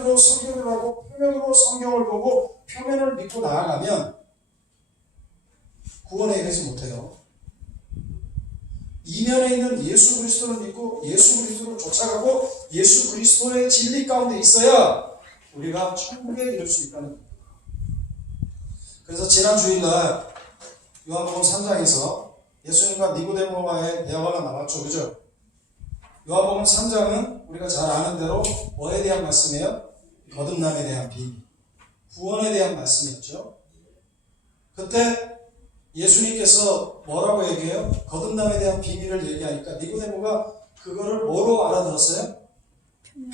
표면으로 설교를 하고 표면으로 성경을 보고 표면을 믿고 나아가면 구원에 이르지 못해요. 이면에 있는 예수 그리스도를 믿고 예수 그리스도를 쫓아가고 예수 그리스도의 진리 가운데 있어야 우리가 천국에 이를 수 있다는 겁니다. 그래서 지난 주일날 요한복음 3장에서 예수님과 니고데모와의 대화가 나왔죠. 그죠? 요한복음 3장은 우리가 잘 아는 대로 뭐에 대한 말씀이에요? 거듭남에 대한 비밀, 구원에 대한 말씀이었죠. 그때 예수님께서 뭐라고 얘기해요? 거듭남에 대한 비밀을 얘기하니까 니고데모가 그거를 뭐로 알아들었어요?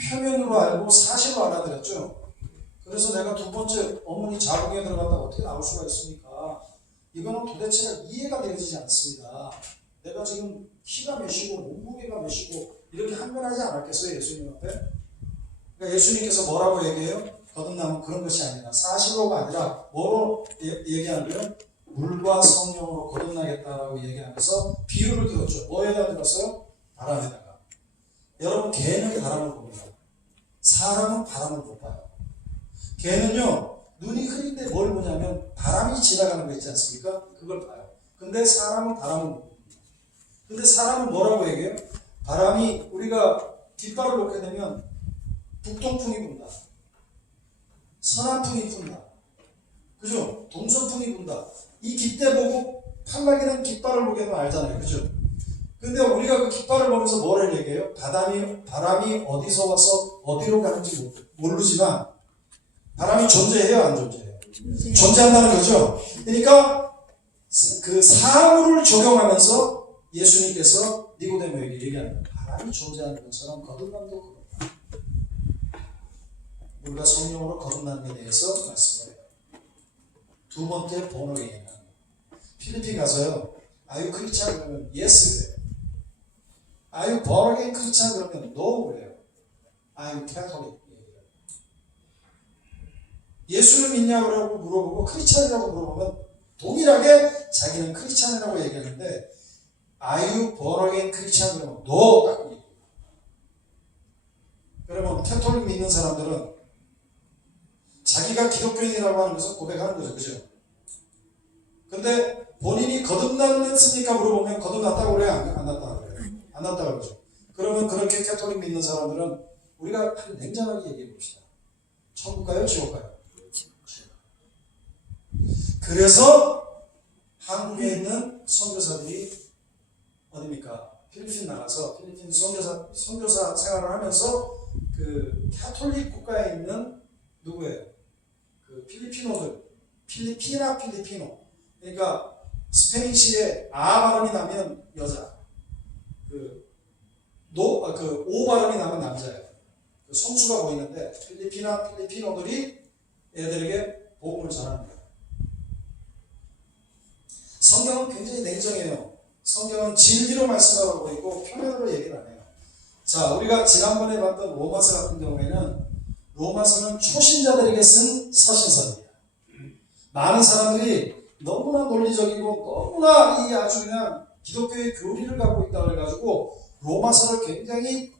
표면으로 알고 사실로 알아들었죠. 그래서 내가 두 번째 어머니 자궁에 들어갔다가 어떻게 나올 수가 있습니까? 이거는 도대체 이해가 되어지지 않습니다. 내가 지금 키가 몇이고 몸무게가 몇이고 이렇게 한변하지 않았겠어요, 예수님 앞에? 그러니까 예수님께서 뭐라고 얘기해요? 거듭남은 그런 것이 아니라 사실로가 아니라 뭐로 얘기하는 거예요? 물과 성령으로 거듭나겠다라고 얘기하면서 비유를 들었죠. 뭐에다 들었어요? 바람에다가. 여러분, 개는 바람을 봅니다. 사람은 바람을 못 봐요. 개는요, 눈이 흐린데 뭘 보냐면 바람이 지나가는 거 있지 않습니까? 그걸 봐요. 근데 사람은 바람을 못 봅니다. 근데 사람은 뭐라고 얘기해요? 바람이 우리가 깃발을 놓게 되면 북동풍이 분다. 서남풍이 분다. 그죠? 동서풍이 분다. 이 깃대 보고 팔락이는 깃발을 보게 되면 알잖아요. 그죠? 근데 우리가 그 깃발을 보면서 뭐를 얘기해요? 바람이 어디서 와서 어디로 가는지 모르지만 바람이 존재해요? 안 존재해요? 존재한다는 거죠. 그러니까 그 사물을 적용하면서 예수님께서 니고데모에게 얘기합니다. 바람이 존재하는 것처럼 거듭남도 그렇다. 우리가 성령으로 거듭나는 데 대해서 말씀을 해요. 두 번째 번호에 얘기합니다. 필리핀 가서요. Are you Christian? 그러면 yes 그래요. Are you born again Christian? 그러면 no 그래요. Are you Catholic? 예수를 믿냐고 물어보고 크리스찬이라고 물어보면 동일하게 자기는 크리스찬이라고 얘기하는데 Are you born again Christian? 그러면 no 딱 얘기해요. 그러면 캐톨릭 믿는 사람들은 자기가 기독교인이라고 하는 것을 고백하는 거죠. 그죠? 근데 본인이 거듭났습니까? 물어보면 거듭났다고 그래요? 안 났다고 그래요? 안 났다고 그러죠. 그러면 그렇게 캐톨릭 믿는 사람들은 우리가 냉정하게 얘기해 봅시다. 천국 가요? 지옥 가요? 그래서 한국에 있는 선교사들이 어디입니까? 필리핀 나가서 필리핀 선교사 생활을 하면서 그 캐톨릭 국가에 있는 누구예요? 그 필리피노들, 필리피노. 그러니까 스페인시에 아 발음이 나면 여자, 오 발음이 나면 남자예요. 그 성수가 보이는데 필리피노들이 애들에게 복음을 전합니다. 성경은 굉장히 냉정해요. 성경은 진리로 말씀하고 있고 표면으로 얘기를 안 해요. 자, 우리가 지난번에 봤던 로마서 같은 경우에는 로마서는 초신자들에게 쓴 서신서입니다. 많은 사람들이 너무나 논리적이고 너무나 이 아주 그냥 기독교의 교리를 갖고 있다고 해가지고 로마서를 굉장히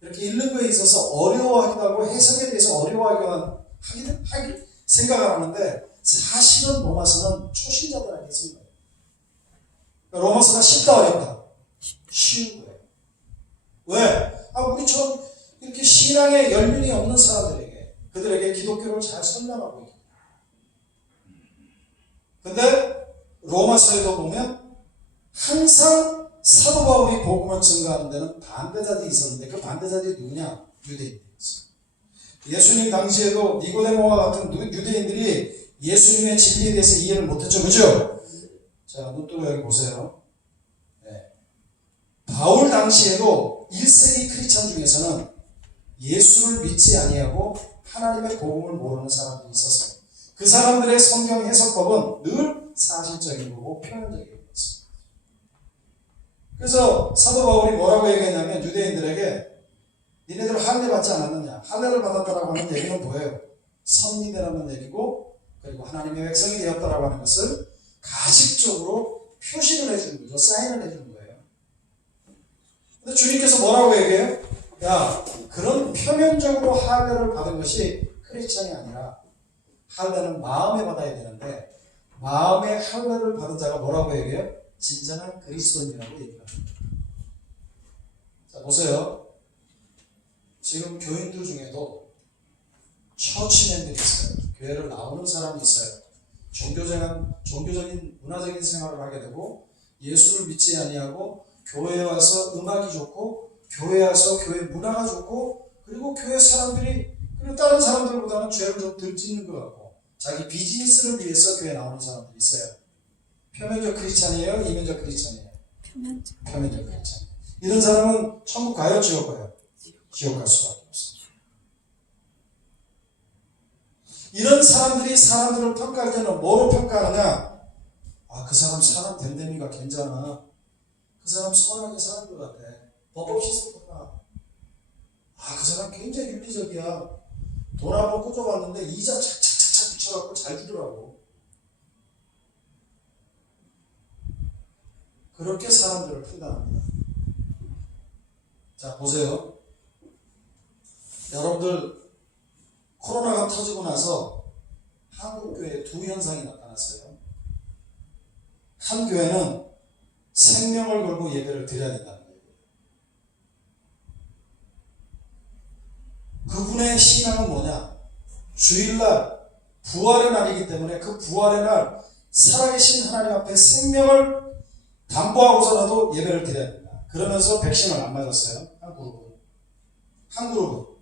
이렇게 읽는 거에 있어서 어려워하기도 하고 해석에 대해서 어려워하기도 생각을 하는데 사실은 로마서는 초신자들에게 쓴 거예요. 로마서가 쉽다 어렵다? 쉬운 거예요. 왜? 우리처럼 이렇게 신앙에 열륜이 없는 사람들에게 그들에게 기독교를 잘 설명하고 있다. 근데 로마서에도 보면 항상 사도 바울이 복음을 증거하는 데는 반대자들이 있었는데 그 반대자들이 누구냐? 유대인들이었어요. 예수님 당시에도 니고데모와 같은 유대인들이 예수님의 진리에 대해서 이해를 못했죠. 그죠? 자, 눈뜨고 여기 보세요. 네. 바울 당시에도 1세기 크리스찬 중에서는 예수를 믿지 아니하고 하나님의 복음을 모르는 사람들이 있었어요. 그 사람들의 성경 해석법은 늘 사실적인 거고 표면적인 거였어요. 그래서 사도 바울이 뭐라고 얘기했냐면 유대인들에게 니네들 할례 받지 않았느냐? 할례를 받았다라고 하는 얘기는 뭐예요? 선민이라는 얘기고 그리고 하나님의 백성이 되었다라고 하는 것을 가식적으로 표시를 해주는 거죠. 사인을 해주는 거예요. 근데 주님께서 뭐라고 얘기해요? 야, 그런 표면적으로 할례를 받은 것이 크리스천이 아니라 할례는 마음에 받아야 되는데 마음의 할례를 받은 자가 뭐라고 얘기해요? 진정한 그리스도인이라고 얘기합니다. 자, 보세요. 지금 교인들 중에도 처치맨들이 있어요. 교회를 나오는 사람이 있어요. 종교적인 문화적인 생활을 하게 되고 예수를 믿지 아니하고 교회에 와서 음악이 좋고 교회에 와서 교회 문화가 좋고 그리고 교회 사람들이 그리고 다른 사람들보다는 죄를 좀 덜 짓는 것 같고 자기 비즈니스를 위해서 교회에 나오는 사람들이 있어요. 표면적 크리스찬이에요? 이면적 크리스찬이에요? 표면적 크리스찬. 이런 사람은 천국 가요? 지옥 가요? 지옥 갈 수밖에 없어요. 이런 사람들이 사람들을 평가할 때는 뭐로 평가하느냐? 아, 그 사람 사람 됨됨이가 괜찮아. 그 사람 선하게 사는 것 같아. 법법 시스템가. 아, 그 사람 굉장히 윤리적이야. 돈 한번 꽂아봤는데 이자 착착착착 붙여갖고 잘 주더라고. 그렇게 사람들을 판단합니다. 자, 보세요. 여러분들 코로나가 터지고 나서 한국 교회에 두 현상이 나타났어요. 한 교회는 생명을 걸고 예배를 드려야 된다는 거예요. 그분의 신앙은 뭐냐? 주일날 부활의 날이기 때문에 그 부활의 날 살아계신 하나님 앞에 생명을 담보하고서라도 예배를 드려야 된다. 그러면서 백신을 안 맞았어요. 한 그룹은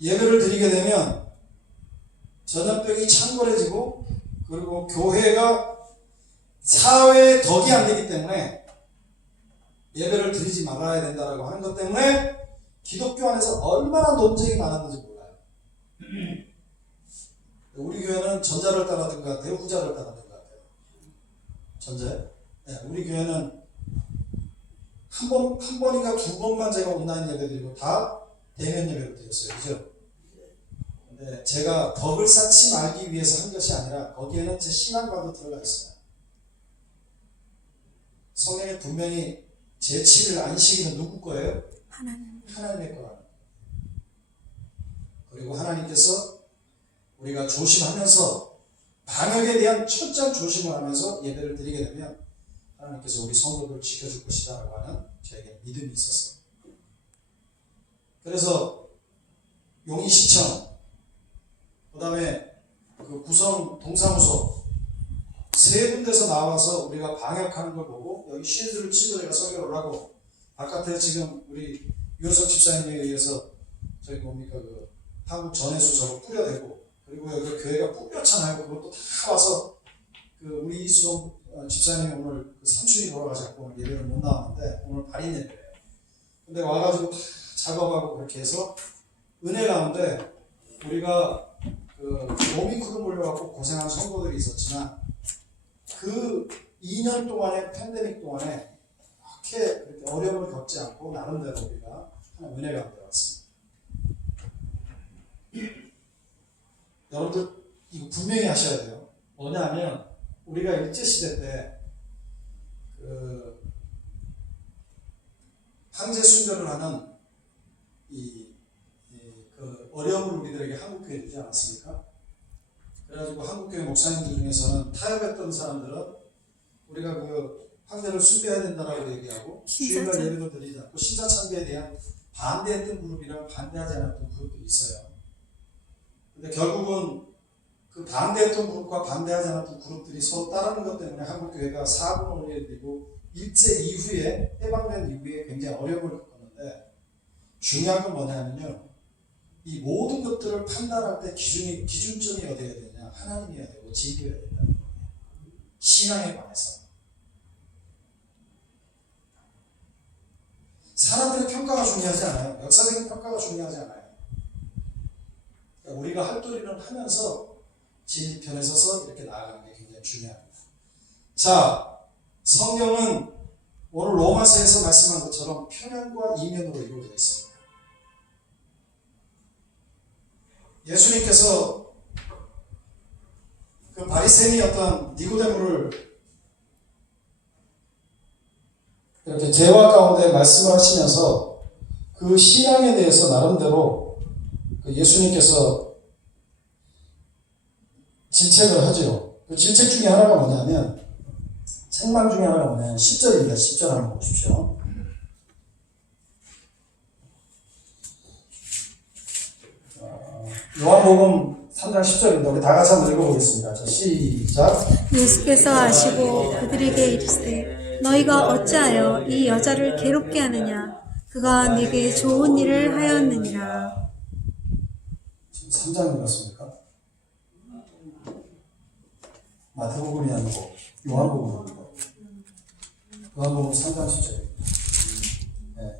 예배를 드리게 되면 전염병이 창궐해지고 그리고 교회가 사회에 덕이 안 되기 때문에 예배를 드리지 말아야 된다라고 하는 것 때문에 기독교 안에서 얼마나 논쟁이 많았는지 몰라요. 우리 교회는 전자를 따랐던 것 같아요? 후자를 따랐던 것 같아요? 전자요? 네, 우리 교회는 한 번인가 두 번만 제가 온라인 예배 드리고 다 대면 예배를 드렸어요. 그죠? 근데 제가 덕을 쌓지 말기 위해서 한 것이 아니라 거기에는 제 신앙과도 들어가 있어요. 성경에 분명히 제7일 안식일은 누구 거예요? 하나님의 거라는. 그리고 하나님께서 우리가 조심하면서 방역에 대한 철저한 조심을 하면서 예배를 드리게 되면 하나님께서 우리 성도들을 지켜줄 것이다 라고 하는 저에게 믿음이 있었어요. 그래서 용인시청 그 다음에 그 구성 동사무소 세 군데서 나와서 우리가 방역하는 걸 보고 여기 쉴드를 치고 제가 설교를 하고 바깥에 지금 우리 유현석 집사님에 의해서 저기 뭡니까 그 한국 전해수 저거 뿌려대고 그리고 여기 교회가 뿌옇잖아요. 그것도 다 와서 그 우리 이수동 집사님이 오늘 그 삼촌이 돌아가셨고 오늘 예배를 못 나왔는데 오늘 발인 예배예요. 근데 와가지고 다 작업하고 그렇게 해서 은혜 가운데 우리가 그 오미크론 몰려갖고 고생한 성도들이 있었지만 그 2년 동안의 팬데믹 동안에 그렇게 어려움을 겪지 않고 나름대로 우리가 하나 은혜 가운데 왔습니다. 여러분들 이거 분명히 하셔야 돼요. 뭐냐면 우리가 일제시대 때 그 황제 숭배를 하는 그 어려움을 우리들에게 한국교회 주지 않았습니까? 그래가지고 한국교회 목사님들 중에서는 타협했던 사람들은 우리가 그 황제를 숭배해야 된다라고 얘기하고 주일날 예배도 드리지 않고 신자참배에 대한 반대했던 그룹이랑 반대하지 않았던 그룹들이 있어요. 근데 결국은 그 반대했던 그룹과 반대하지 않았던 그룹들이 서로 따르는 것 때문에 한국교회가 4분을 올려드리고 일제 이후에 해방된 이후에 굉장히 어려움을 겪었는데 중요한 건 뭐냐면요. 이 모든 것들을 판단할 때 기준점이 어디가 되냐? 하나님이어야 되고 진리여야 된다는 거예요. 신앙에 관해서. 사람들의 평가가 중요하지 않아요. 역사적인 평가가 중요하지 않아요. 그러니까 우리가 할 도리를 하면서 진리편에 서서 이렇게 나아가는 게 굉장히 중요합니다. 자, 성경은 오늘 로마서에서 말씀한 것처럼 표면과 이면으로 이루어져 있습니다. 예수님께서 그 바리새인이었던 니고데모를 이렇게 대화 가운데 말씀을 하시면서 그 신앙에 대해서 나름대로 그 예수님께서 질책을 하죠. 그 질책 중에 하나가 뭐냐면, 책망 중에 하나가 뭐냐면 10절입니다. 10절 한번 보십시오. 요한복음 3장 10절입니다. 우리 다 같이 한번 읽어보겠습니다. 자, 시작. 예수께서 아시고 그들에게 이르시되 너희가 어찌하여 이 여자를 괴롭게 하느냐 그가 네게 좋은 일을 하였느니라. 지금 3장 읽었습니까? 마태복음이 아니고 요한복음입니다. 요한복음 3장 10절입니다. 네.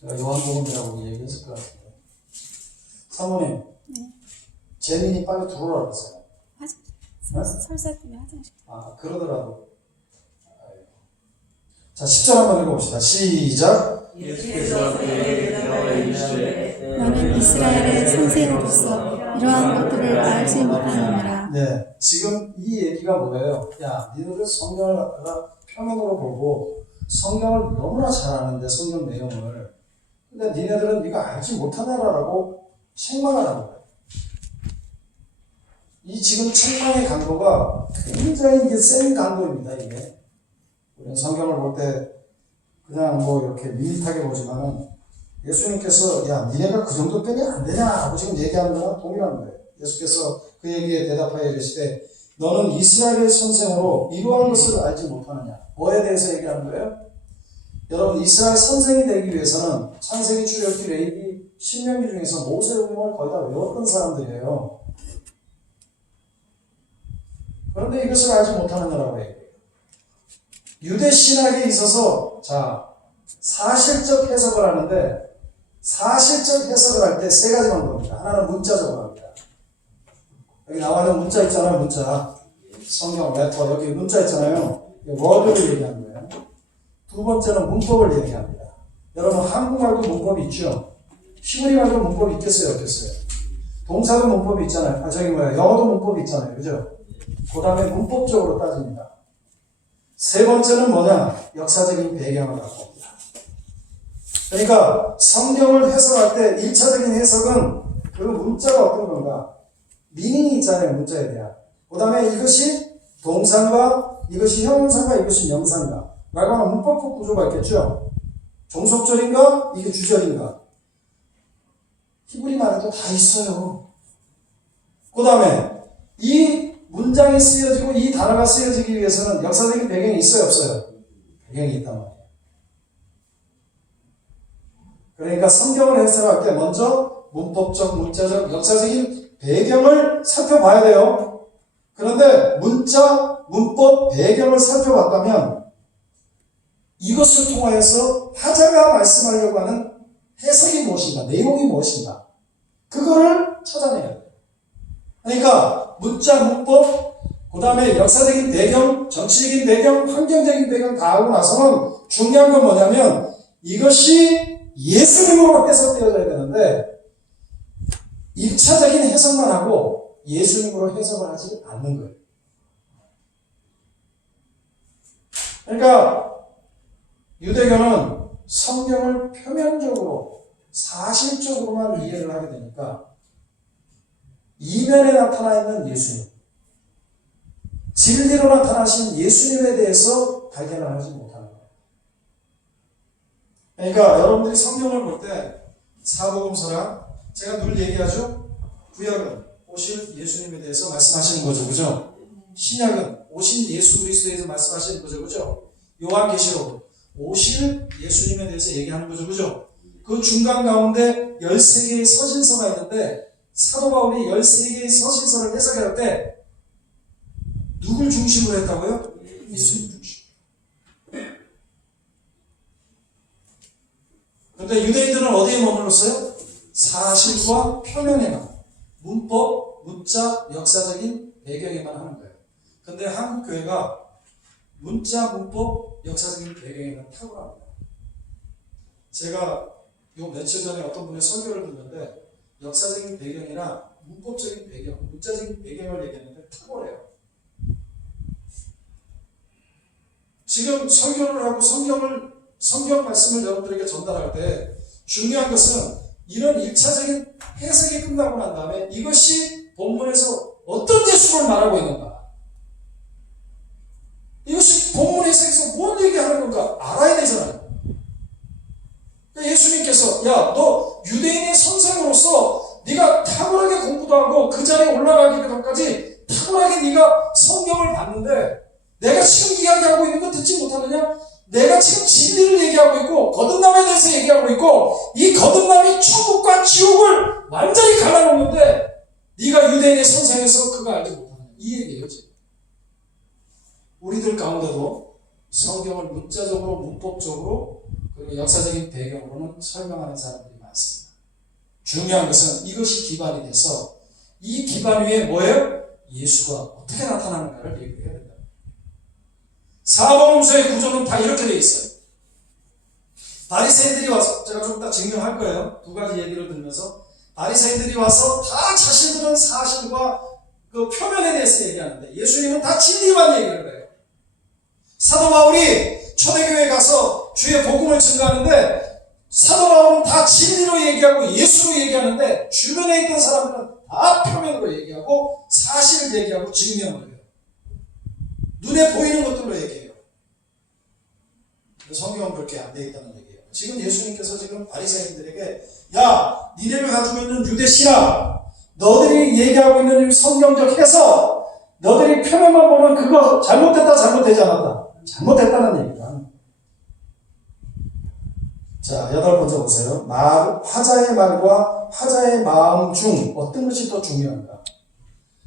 제가 요한복음이라고 얘기했을 것 같은데. 사모님, 재민이 빨리 들어오라 그랬어요. 설사 때문에 화장실. 그러더라도. 자, 10절 한번 읽어봅시다. 시작. 예수께서 그에게 대답하여 이르시되 너는 이스라엘의 선생으로서 이러한 것들을 알지 못하느니라. 네, 지금 이 얘기가 뭐예요? 야, 니네들 성경을 갖다가 표면으로 보고 성경을 너무나 잘 아는데, 성경 내용을. 근데 니네들은 네가 알지 못하느라라고 책망하라는 거예요. 이 지금 책망의 강도가 굉장히 이게 센 강도입니다, 이게. 우리는 성경을 볼 때 그냥 뭐 이렇게 밋밋하게 보지만은 예수님께서 야, 니네가 그 정도 빼면 안 되냐? 하고 지금 얘기하는 거랑 동일한 거예요. 예수께서 그 얘기에 대답하여 이르시되 너는 이스라엘의 선생으로 이러한 것을 알지 못하느냐? 뭐에 대해서 얘기하는 거예요? 여러분, 이스라엘 선생이 되기 위해서는 창세기, 출애굽기, 레위기, 신명기 중에서 모세오경을 거의 다 외웠던 사람들이에요. 그런데 이것을 알지 못하느냐라고 얘기해요. 유대 신학에 있어서 자, 사실적 해석을 하는데 사실적 해석을 할 때 세 가지 방법입니다. 하나는 문자적으로 합니다. 여기 나와 있는 문자 있잖아요. 문자. 성경 레터 여기 문자 있잖아요. 워드를 얘기하는 거예요. 두 번째는 문법을 얘기합니다. 여러분, 한국말도 문법이 있죠. 히브리말도 문법이 있겠어요, 없겠어요? 동사도 문법이 있잖아요. 영어도 문법이 있잖아요. 그죠? 그 다음에 문법적으로 따집니다. 세 번째는 뭐냐? 역사적인 배경을 갖고 옵니다. 그러니까 성경을 해석할 때 1차적인 해석은 그 문자가 어떤 건가? 미닝이 있잖아요, 문자에 대한. 그 다음에 이것이 동사인가, 이것이 형용사인가, 이것이 명사인가. 라고 하는 문법적 구조가 있겠죠? 종속절인가, 이게 주절인가. 히브리말에도 다 있어요. 그 다음에 이 문장이 쓰여지고 이 단어가 쓰여지기 위해서는 역사적인 배경이 있어요, 없어요? 배경이 있단 말이에요. 그러니까 성경을 해석할 때 먼저 문법적, 문자적, 역사적인 배경을 살펴봐야 돼요. 그런데 문자, 문법, 배경을 살펴봤다면 이것을 통하여서 타자가 말씀하려고 하는 해석이 무엇인가, 내용이 무엇인가, 그거를 찾아내야 돼요. 그러니까 문자, 문법, 그 다음에 역사적인 배경, 정치적인 배경, 환경적인 배경 다 하고 나서는 중요한 건 뭐냐면 이것이 예수님으로 해석되어져야 되는데 1차적인 해석만 하고 예수님으로 해석을 하지 않는 거예요. 그러니까 유대교는 성경을 표면적으로 사실적으로만 이해를 하게 되니까 이면에 나타나 있는 예수님, 진리로 나타나신 예수님에 대해서 발견을 하지 못하는 거예요. 그러니까 여러분들이 성경을 볼 때 사복음서랑 제가 늘 얘기하죠. 구약은 오실 예수님에 대해서 말씀하시는 거죠, 그죠? 신약은 오신 예수 그리스도에 대해서 말씀하시는 거죠, 그죠? 요한계시록 오실 예수님에 대해서 얘기하는 거죠, 그죠? 그 중간 가운데 13개의 서신서가 있는데 사도 바울이 13개의 서신서를 해석할 때 누굴 중심으로 했다고요? 예수님 중심. 그런데 유대인들은 어디에 머물렀어요? 사실과 표면에만, 문법, 문자, 역사적인 배경에만 하는 거예요. 그런데 한국 교회가 문자, 문법, 역사적인 배경에만 탁월합니다. 제가 요 며칠 전에 어떤 분의 설교를 듣는데 역사적인 배경이나 문법적인 배경, 문자적인 배경을 얘기하는데 탁월해요. 지금 설교를 하고 성경 말씀을 여러분들에게 전달할 때 중요한 것은 이런 1차적인 해석이 끝나고 난 다음에 이것이 본문에서 어떤 예수를 말하고 있는가, 이것이 본문 해석에서 뭘 얘기하는 건가 알아야 되잖아요. 예수님께서 야, 너 유대인의 선생으로서 네가 탁월하게 공부도 하고 그 자리에 올라가기 전까지 탁월하게 네가 성경을 봤는데 내가 지금 이야기하고 있는 거 듣지 못하느냐? 내가 지금 진리를 얘기하고 있고 거듭남에 대해서 얘기하고 있고 이 거듭남이 천국과 지옥을 완전히 갈라놓는데 네가 유대인의 선생에서 그거 알지 못하느냐? 이 얘기예요 지금. 우리들 가운데도 성경을 문자적으로 문법적으로 그리고 역사적인 배경으로는 설명하는 사람들이 많습니다. 중요한 것은 이것이 기반이 돼서 이 기반 위에 뭐예요? 예수가 어떻게 나타나는가를 얘기해야 된다. 사복음서의 구조는 다 이렇게 되어 있어요. 바리새인들이 와서, 제가 좀 이따 증명할 거예요. 두 가지 얘기를 들으면서 바리새인들이 와서 다 자신들은 사실과 그 표면에 대해서 얘기하는데 예수님은 다 진리만 얘기를 해요. 사도 바울이 초대교회에 가서 주의 복음을 증거하는데 사도 바울은 다 진리로 얘기하고 예수로 얘기하는데 주변에 있던 사람들은 다 표면으로 얘기하고 사실을 얘기하고 증명을 해요. 눈에 보이는 것들로 얘기해요. 성경은 그렇게 안 되어 있다는 얘기예요. 지금 예수님께서 지금 바리새인들에게 야, 니네를 가지고 있는 유대 신학, 너들이 얘기하고 있는 성경적 해석, 너들이 표면만 보면 그거 잘못됐다 잘못되지 않았다, 잘못됐다는 얘기다. 자, 8번째 보세요. 화자의 말과 화자의 마음 중 어떤 것이 더 중요한가?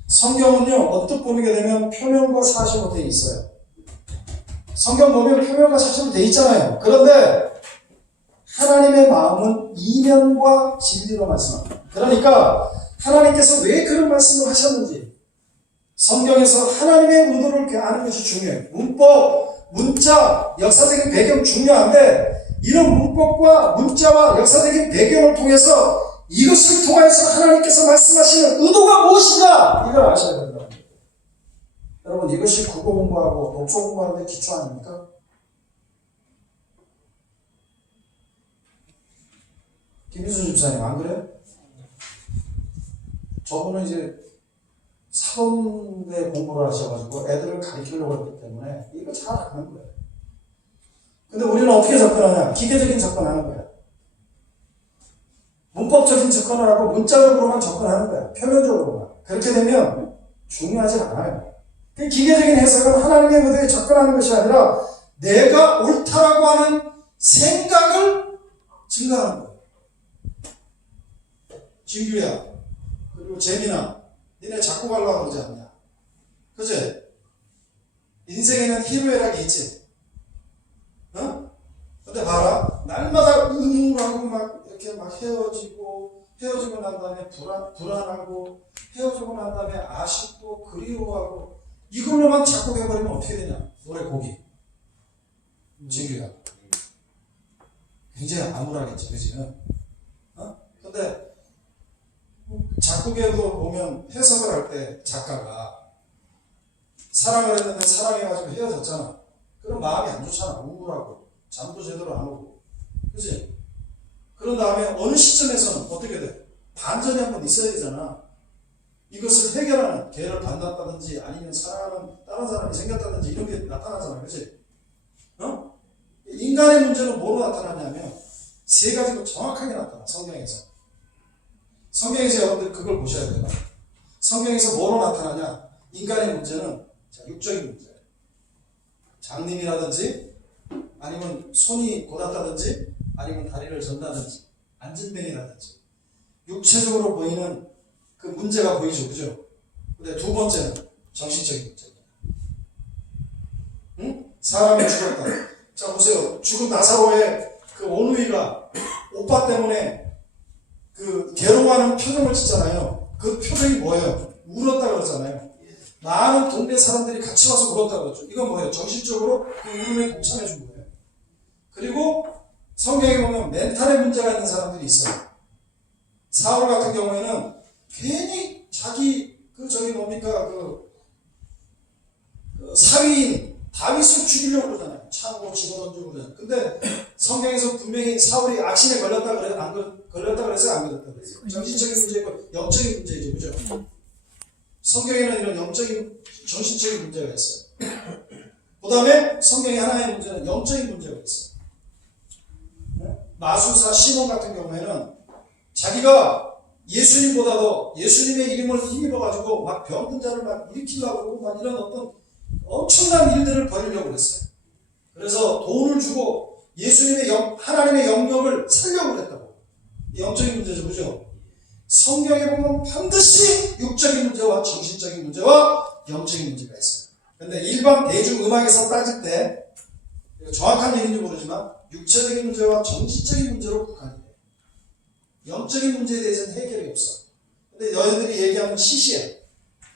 성경은요, 언뜻 보게 되면 표면과 사실로 되어 있어요. 성경 보면 표면과 사실로 되어 있잖아요. 그런데 하나님의 마음은 이면과 진리로 말씀합니다. 그러니까 하나님께서 왜 그런 말씀을 하셨는지 성경에서 하나님의 의도를 아는 것이 중요해요. 문법, 문자, 역사적인 배경 중요한데 이런 문법과 문자와 역사적인 배경을 통해서 이것을 통해서 하나님께서 말씀하시는 의도가 무엇인가 이걸 아셔야 된다. 여러분, 이것이 국어 공부하고 독초 공부하는 데 기초 아닙니까? 김민수 집사님 안 그래요? 저분은 이제 사범대 공부를 하셔가지고 애들을 가르치려고 했기 때문에 이거 잘 아는 거예요. 근데 우리는 어떻게 접근하냐? 기계적인 접근하는 거야. 문법적인 접근을 하고 문자적으로만 접근하는 거야. 표면적으로만. 그렇게 되면 중요하지 않아요. 그 기계적인 해석은 하나님의 의도에 접근하는 것이 아니라 내가 옳다라고 하는 생각을 증가하는 거야. 진규야, 그리고 재민아, 니네 자꾸 가려고 그러지 않냐? 그치? 인생에는 희로애락이 있지? 어? 근데 봐라, 날마다 하고 막 이렇게 막 헤어지고 난 다음에 불안하고 헤어지고 난 다음에 아쉽고 그리워하고 이걸로만 자꾸 해버리면 어떻게 되냐? 노래곡이 진규야 굉장히 암울하겠지, 그치? 어? 근데 작곡에도 보면 해석을 할 때 작가가 사랑을 했는데 사랑해가지고 헤어졌잖아. 그럼 마음이 안 좋잖아. 우울하고 잠도 제대로 안 오고, 그치? 그런 다음에 어느 시점에서는 어떻게 돼? 반전이 한번 있어야 되잖아. 이것을 해결하는, 걔를 만났다든지 아니면 사랑하는 다른 사람이 생겼다든지 이런 게 나타나잖아, 그치? 어? 인간의 문제는 뭐로 나타나냐면 세 가지로 정확하게 나타나. 성경에서 여러분들 그걸 보셔야 돼요. 성경에서 뭐로 나타나냐? 인간의 문제는 육적인 문제예요. 장님이라든지 아니면 손이 곧았다든지 아니면 다리를 전다든지 안진뱅이라든지 육체적으로 보이는 그 문제가 보이죠, 그죠? 근데 두 번째는 정신적인 문제입니다. 응? 사람이 죽었다. 자, 보세요. 죽은 나사로의 그 오누이가 오빠 때문에 그 괴로워하는 표정을 짓잖아요. 그 표정이 뭐예요? 울었다 그러잖아요. 많은 동네 사람들이 같이 와서 울었다 그러죠. 이건 뭐예요? 정신적으로 그 울음에 동참해 준 거예요. 그리고 성경에 보면 멘탈에 문제가 있는 사람들이 있어요. 사울 같은 경우에는 괜히 자기 그 사위인 다윗을 죽이려고 그러잖아요. 차고 집어던지고 그러잖아요. 근데 성경에서 분명히 사울이 악신에 걸렸다 그래요? 걸렸다 그랬어요? 안 걸렸다 그랬어요? 정신적인 문제고 영적인 문제죠. 그죠? 성경에는 이런 영적인, 정신적인 문제가 있어요. 그 다음에 성경의 하나의 문제는 영적인 문제가 있어요. 마술사 시몬 같은 경우에는 자기가 예수님보다도 예수님의 이름을 힘입어가지고 막 병든 자를 막 일으키려고 하고 막 이런 어떤 엄청난 일들을 벌이려고 그랬어요. 그래서 돈을 주고 예수님의 하나님의 영역을 살려고 그랬다고. 영적인 문제죠. 그죠? 성경에 보면 반드시 육적인 문제와 정신적인 문제와 영적인 문제가 있어요. 근데 일반 대중음악에서 따질 때 정확한 얘기인지 모르지만 육체적인 문제와 정신적인 문제로 국한이 돼요. 영적인 문제에 대해서는 해결이 없어. 근데 너희들이 얘기하는 CCM,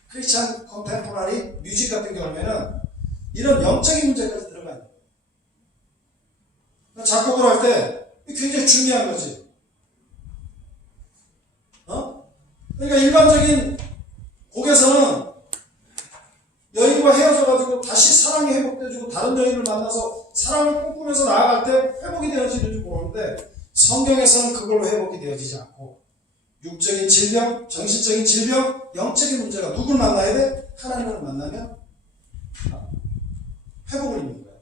크리스찬 컨템포러리 뮤직 같은 경우에는 이런 영적인 문제까지 들어가 있는 거예요. 작곡을 할 때 굉장히 중요한 거지. 그러니까 일반적인 곡에서는 여인과 헤어져가지고 다시 사랑이 회복돼주고 다른 여인을 만나서 사랑을 꿈꾸면서 나아갈 때 회복이 되어지는 줄 모르는데 성경에서는 그걸로 회복이 되어지지 않고 육적인 질병, 정신적인 질병, 영적인 문제가 누굴 만나야 돼? 하나님을 만나면 회복을 입는 거예요.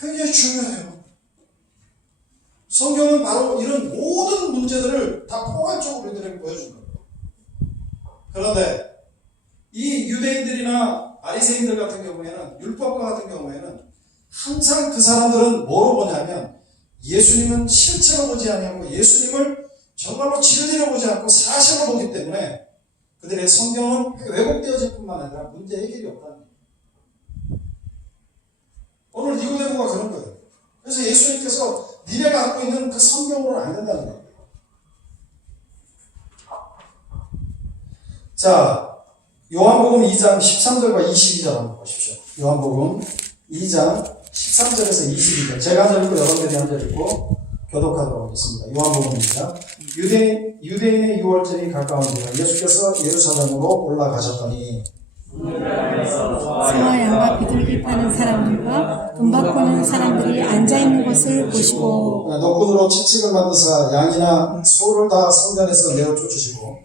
굉장히 중요해요. 성경은 바로 이런 모든 문제들을 다 포괄적으로 우리들에게 보여준 거예요. 그런데 이 유대인들이나 바리새인들 같은 경우에는 율법과 같은 경우에는 항상 그 사람들은 뭐로 보냐면 예수님은 실체로 보지 아니하고 예수님을 정말로 진리로 보지 않고 사실로 보기 때문에 그들의 성경은 왜곡되어질 뿐만 아니라 문제 해결이 없다는 거예요. 오늘 니고데모가 그런 거예요. 그래서 예수님께서 니네가 갖고 있는 그 성경으로는 안 된다는 거예요. 자, 요한복음 2장 13절과 22절 한번 보십시오. 요한복음 2장 13절에서 22절. 제가 한 절 읽고 여러분들이 한 절 읽고 교독하도록 하겠습니다. 요한복음입니다. 유대인의 유월절이 가까운데요. 예수께서 예루살렘으로 올라가셨더니 소와 양과 비둘기 파는 사람들과 돈 바꾸는 사람들이 앉아있는 곳을 보시고 노끈으로 채찍을 만드사 양이나 소를 다 성전에서 내어 쫓으시고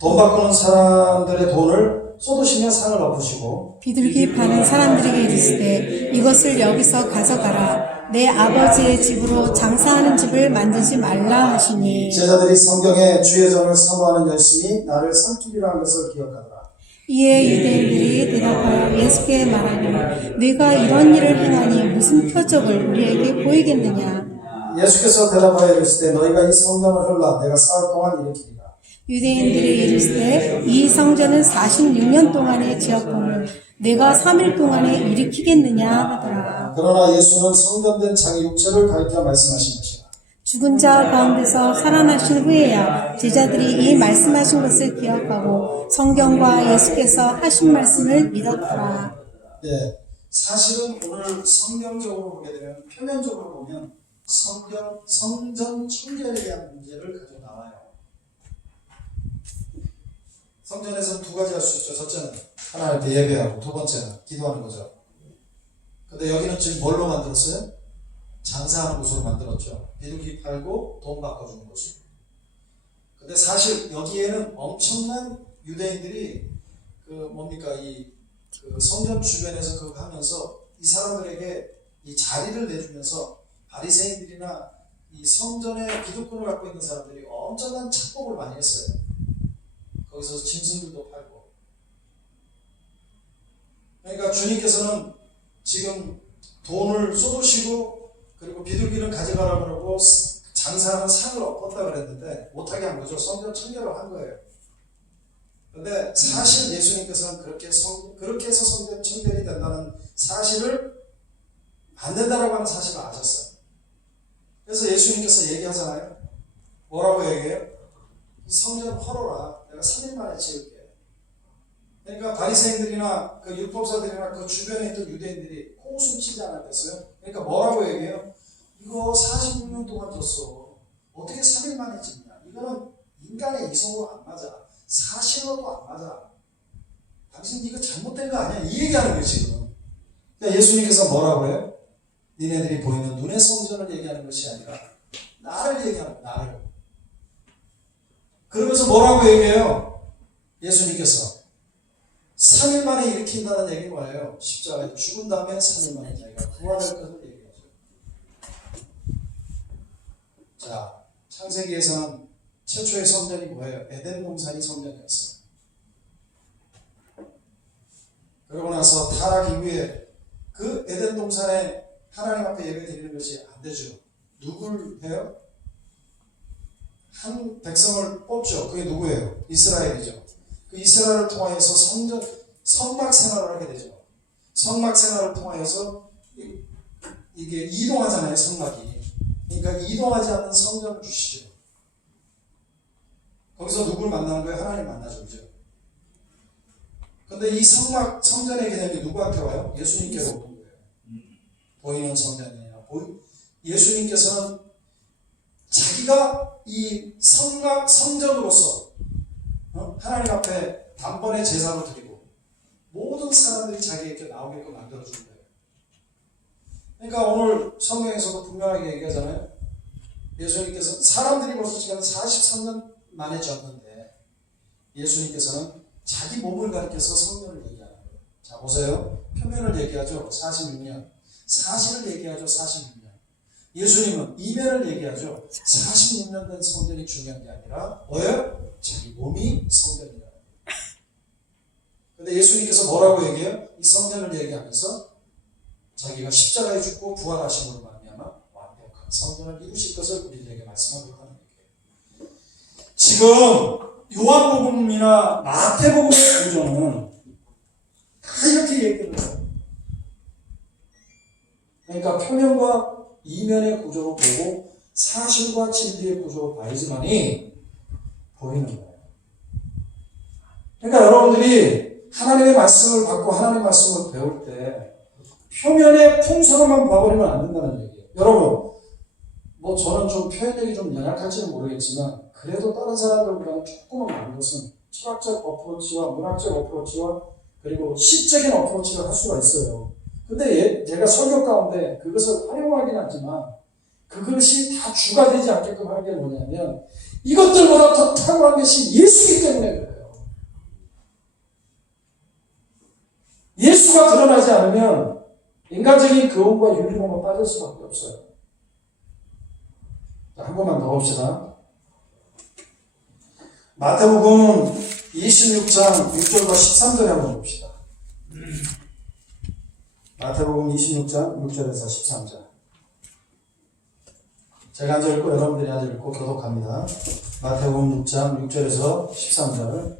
돈 바꾸는 사람들의 돈을 쏟으시며 상을 엎으시고 비둘기 파는 사람들에게 이르시되 이것을 여기서 가져가라. 내 아버지의 집으로 장사하는 집을 만들지 말라 하시니 제자들이 성경에 주의 전을 사모하는 열심이 나를 삼키리라 한 것을 기억하더라. 이에 유대인들이 대답하여 예수께 말하니 네가 이런 일을 행하니 무슨 표적을 우리에게 보이겠느냐. 예수께서 대답하여 이르시되 너희가 이 성전을 헐라 내가 사흘 동안 일으키리라. 유대인들이 이르시되 이 성전은 46년 동안의 지었거늘 내가 3일 동안에 일으키겠느냐 하더라. 그러나 예수는 성전된 자기 육체를 가리켜 말씀하신 것이라. 죽은 자 가운데서 살아나신 후에야 제자들이 이 말씀하신 것을 기억하고 성경과 예수께서 하신 말씀을 믿었더라. 예, 사실은 오늘 성경적으로 보게 되면 표면적으로 보면 성전 청결에 대한 문제를 가지고 나와요. 성전에서는 두 가지 할 수 있죠. 첫째는 하나님께 예배하고 두 번째는 기도하는 거죠. 근데 여기는 지금 뭘로 만들었어요? 장사하는 곳으로 만들었죠. 비둘기 팔고 돈 바꿔주는 곳으로. 근데 사실 여기에는 엄청난 유대인들이 그 성전 주변에서 그거 하면서 이 사람들에게 이 자리를 내주면서 바리새인들이나 이 성전의 기득권을 갖고 있는 사람들이 엄청난 착복을 많이 했어요. 거기서 짐승들도 팔고. 그러니까 주님께서는 지금 돈을 쏟으시고 그리고 비둘기는 가져가라고 그러고 장사하는 상을 엎었다 그랬는데 못하게 한 거죠. 성전 청결을 한 거예요. 그런데 사실 예수님께서는 그렇게 해서 성전 청결이 된다는 사실을 안 된다라고 하는 사실을 아셨어요. 그래서 예수님께서 얘기하잖아요. 뭐라고 얘기해요? 이 성전 헐어라. 내가 3일 만에 지을게. 그러니까 바리새인들이나 그 율법사들이나 그 주변에 있던 유대인들이 코웃음 치지 않았겠어요? 그러니까 뭐라고 얘기해요? 이거 46년 동안 졌어. 어떻게 3일 만에 짓냐? 이거는 인간의 이성으로 안 맞아. 사실로도 안 맞아. 당신 이거 잘못된 거 아니야? 이 얘기하는 거예요 지금. 그러니까 예수님께서 뭐라고 해요? 니네들이 보이는 눈의 성전을 얘기하는 것이 아니라 나를 얘기하는 거야. 나를. 그러면서 뭐라고 얘기해요? 예수님께서 3일 만에 일으킨다는 얘기는 뭐예요? 십자가에 죽은 다음에 3일 만에 자기가 부활할 것을 얘기하죠. 자, 창세기에서는 최초의 성전이 뭐예요? 에덴 동산이 성전이었어요. 그러고 나서 타락 이후에 그 에덴 동산에 하나님 앞에 예배 드리는 것이 안 되죠. 누굴 해요? 한 백성을 뽑죠. 그게 누구예요? 이스라엘이죠. 그 이스라엘을 통하여서 성막 생활을 하게 되죠. 성막 생활을 통하여서 이게 이동하잖아요, 성막이. 그러니까 이동하지 않는 성전을 주시죠. 거기서 누굴 만나는 거예요? 하나님 만나죠. 그죠? 근데 이 성전의 개념이 누구한테 와요? 예수님께로 오는 거예요. 보이는 성전이 아니라 예수님께서는 자기가 이 성전으로서 하나님 앞에 단번에 제사로 드리고 모든 사람들이 자기에게 나오게끔 만들어준 거예요. 그러니까 오늘 성경에서도 분명하게 얘기하잖아요. 예수님께서 사람들이 벌써 지금 43년 만에 졌는데 예수님께서는 자기 몸을 가리켜서 성전을 얘기하는 거예요. 자 보세요. 표면을 얘기하죠. 46년. 사실을 얘기하죠. 46년. 예수님은 이면을 얘기하죠. 46년 된 성전이 중요한 게 아니라 뭐예요? 자기 몸이 성전이라는 거예요. 근데 예수님께서 뭐라고 얘기해요? 이 성전을 얘기하면서 자기가 십자가에 죽고 부활하심으로 말미암아 완벽한 성전을 이루실 것을 우리들에게 말씀하고 있다는 얘기예요. 지금 요한복음이나 마태복음의 구조는 다 이렇게 얘기를 해요. 그러니까 표면과 이면의 구조로 보고 사실과 진리의 구조로 봐야지만이 보이는 거예요. 그러니까 여러분들이 하나님의 말씀을 받고 하나님의 말씀을 배울 때 표면의 풍성함만 봐버리면 안 된다는 얘기예요. 여러분, 뭐 저는 좀 표현력이 좀 연약할지는 모르겠지만 그래도 다른 사람들보다는 조금은 많은 것은 철학적 어프로치와 문학적 어프로치와 그리고 시적인 어프로치를 할 수가 있어요. 근데 제가 설교 가운데 그것을 활용하긴 하지만 그것이 다 주가 되지 않게끔 하는 게 뭐냐면 이것들보다 더 탁월한 것이 예수이기 때문에 그래요. 예수가 드러나지 않으면 인간적인 교훈과 윤리론만 빠질 수밖에 없어요. 자, 한 번만 더 봅시다. 마태복음 26장 6절과 13절에 한번 봅시다. 마태복음 26장 6절에서 13절. 제가 앉아 읽고 여러분들이 앉아 읽고 교독합니다. 마태복음 6장 6절에서 13절.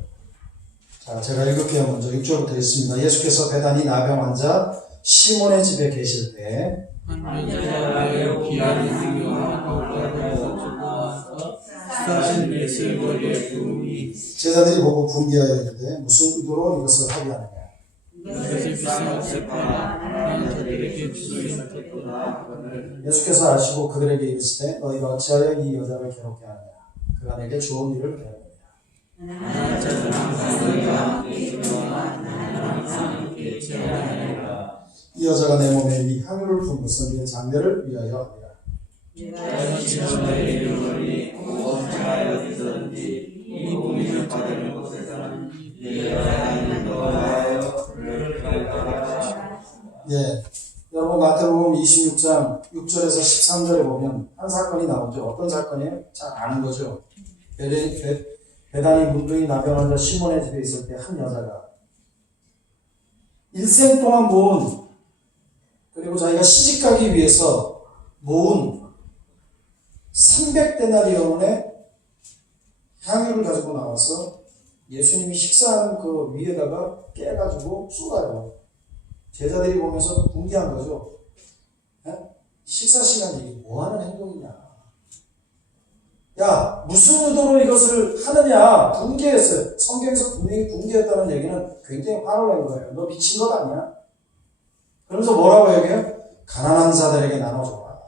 자, 제가 읽을게요. 먼저 6절부터 읽습니다. 예수께서 베다니 나병 환자 시몬의 집에 계실 때 환자가 귀한 생명을 돌아다녀서 죽어와서 사신 예술거리에 부으니 제자들이 보고 분개하여 이르되 무슨 의도로 이것을 하게 하느냐. 이것을 비싼 세파나 환자들에게 주소리를 듣구나. 예수께서 아시고 그들에게 이르시되 너희가 어찌하여 이 여자를 괴롭게 하느냐. 그가 내게 좋은 일을 배웠느냐. 환자는 항상 너희와 함께 있으며 나는 항상 함께 체험하리라. 이 여자가 내 몸에 이 향유를 부은 것은 내 장례를 위하여 하리라. 내가 지금 너희에게 이르노니 어찌하여 어디서든지 이 복음을 받으는 곳에서는 네가 하나님을 너하여 그를 갈까봐. 예, 여러분 마태복음 26장 6절에서 13절에 보면 한 사건이 나오죠. 어떤 사건이에요? 잘 아는 거죠. 베다니 문둥이 나병 환자 시몬의 집에 있을 때 한 여자가 일생 동안 모은 그리고 자기가 시집가기 위해서 모은 300데나리온의 향유를 가지고 나와서 예수님이 식사하는 그 위에다가 깨가지고 쏟아요. 제자들이 보면서 분개한 거죠. 에? 식사 시간이 뭐하는 행동이냐. 야, 무슨 의도로 이것을 하느냐. 분개했어요. 성경에서 분명히 분개했다는 얘기는 굉장히 화를 낸 거예요. 너 미친 것 아니야? 그러면서 뭐라고 얘기해요? 가난한 자들에게 나눠줘라.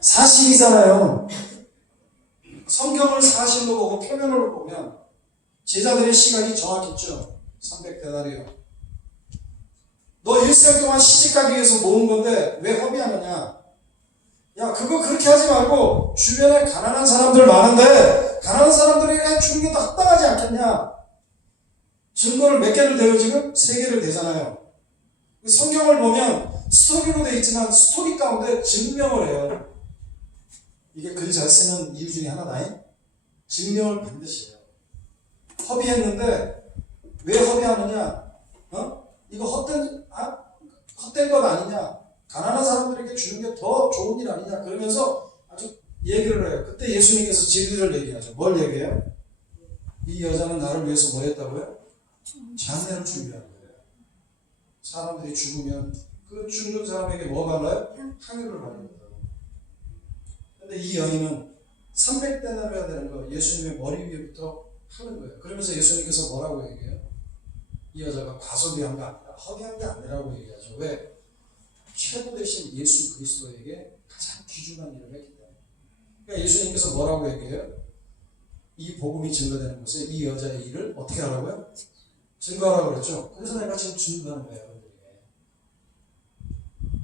사실이잖아요. 성경을 사실로 보고 표면으로 보면 제자들의 시각이 정확했죠. 300데나리온. 너 일생 동안 시집가기 위해서 모은 건데 왜 허비하느냐? 야, 그거 그렇게 하지 말고 주변에 가난한 사람들 많은데 가난한 사람들에게 주는 게 더 합당하지 않겠냐? 증거를 몇 개를 대요 지금? 3개를 대잖아요. 성경을 보면 스토리로 되어 있지만 스토리 가운데 증명을 해요. 이게 글 잘 쓰는 이유 중에 하나다. 증명을 반드시 해요. 허비했는데 왜 허비하느냐? 이거 헛된 것 아니냐? 가난한 사람들에게 주는 게 더 좋은 일 아니냐? 그러면서 아주 얘기를 해요. 그때 예수님께서 진리를 얘기하죠. 뭘 얘기해요? 이 여자는 나를 위해서 뭐 했다고요? 장례를 준비하는 거예요. 사람들이 죽으면 그 죽는 사람에게 뭐 발라요? 향유를 바릅니다. 근데 이 여인은 300데나리온 해야 되는 거 예수님의 머리 위에부터 하는 거예요. 그러면서 예수님께서 뭐라고 얘기해요? 이 여자가 과소비한 게 아니라 허비한 게 아니라고 얘기하죠. 왜? 최고 되신 예수 그리스도에게 가장 귀중한 일을 했기 때문에. 그러니까 예수님께서 뭐라고 얘기해요? 이 복음이 증거되는 곳에 이 여자의 일을 어떻게 하라고요? 증거하라고 그랬죠. 그래서 내가 지금 증거하는 거예요, 여러분들에게.